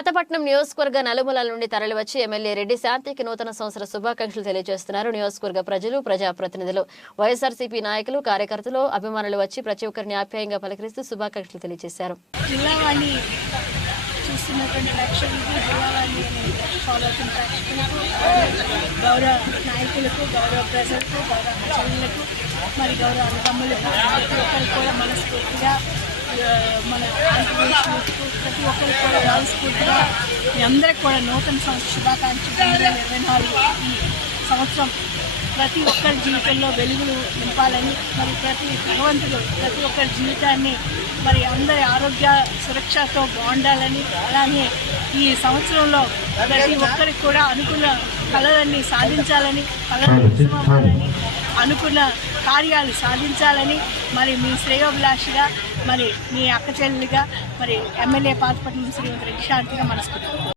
పాతపట్నం నియోజకవర్గ నలుమూలల నుండి తరలివచ్చి ఎమ్మెల్యే రెడ్డి శాంతికి నూతన సంవత్సర శుభాకాంక్షలు తెలియజేస్తున్నారు. నియోజకవర్గ ప్రజలు, ప్రజాప్రతినిధులు, వైఎస్ఆర్సీపీ నాయకులు, కార్యకర్తలు, అభిమానులు వచ్చి ప్రతి ఒక్కరిని ఆప్యాయంగా పలకరిస్తూ శుభాకాంక్షలు తెలియజేశారు. గౌరవ నాయకులకు, గౌరవ ప్రజలకు, గౌరవ ప్రజలకు, మరి గౌరవ అన్నదమ్ములకు ప్రతి ఒక్కరికి కూడా మనస్ఫూర్తిగా మన ఆంధ్రప్రదేశ్ ప్రతి ఒక్కరికి కూడా మనస్ఫూర్తిగా మీ అందరికి కూడా నూతన సంవత్సర శుభాకాంక్షలు. 2024 ఈ సంవత్సరం ప్రతి ఒక్కరి జీవితంలో వెలుగులు నింపాలని, మరి భగవంతుడు ప్రతి ఒక్కరి జీవితాన్ని మరి అందరి ఆరోగ్య సురక్షతో బాగుండాలని, అలానే ఈ సంవత్సరంలో ప్రతి ఒక్కరికి కూడా అనుకున్న కళలన్నీ సాధించాలని, కళలు నిజమవ్వాలని, అనుకున్న కార్యాలు సాధించాలని, మరి మీ శ్రేయోభిలాషిగా, మరి మీ అక్క చెల్లెలుగా, మరి ఎమ్మెల్యే పాతపట్నం శ్రీమతి రెడ్డి శాంతిగా మనస్ఫూర్తిగా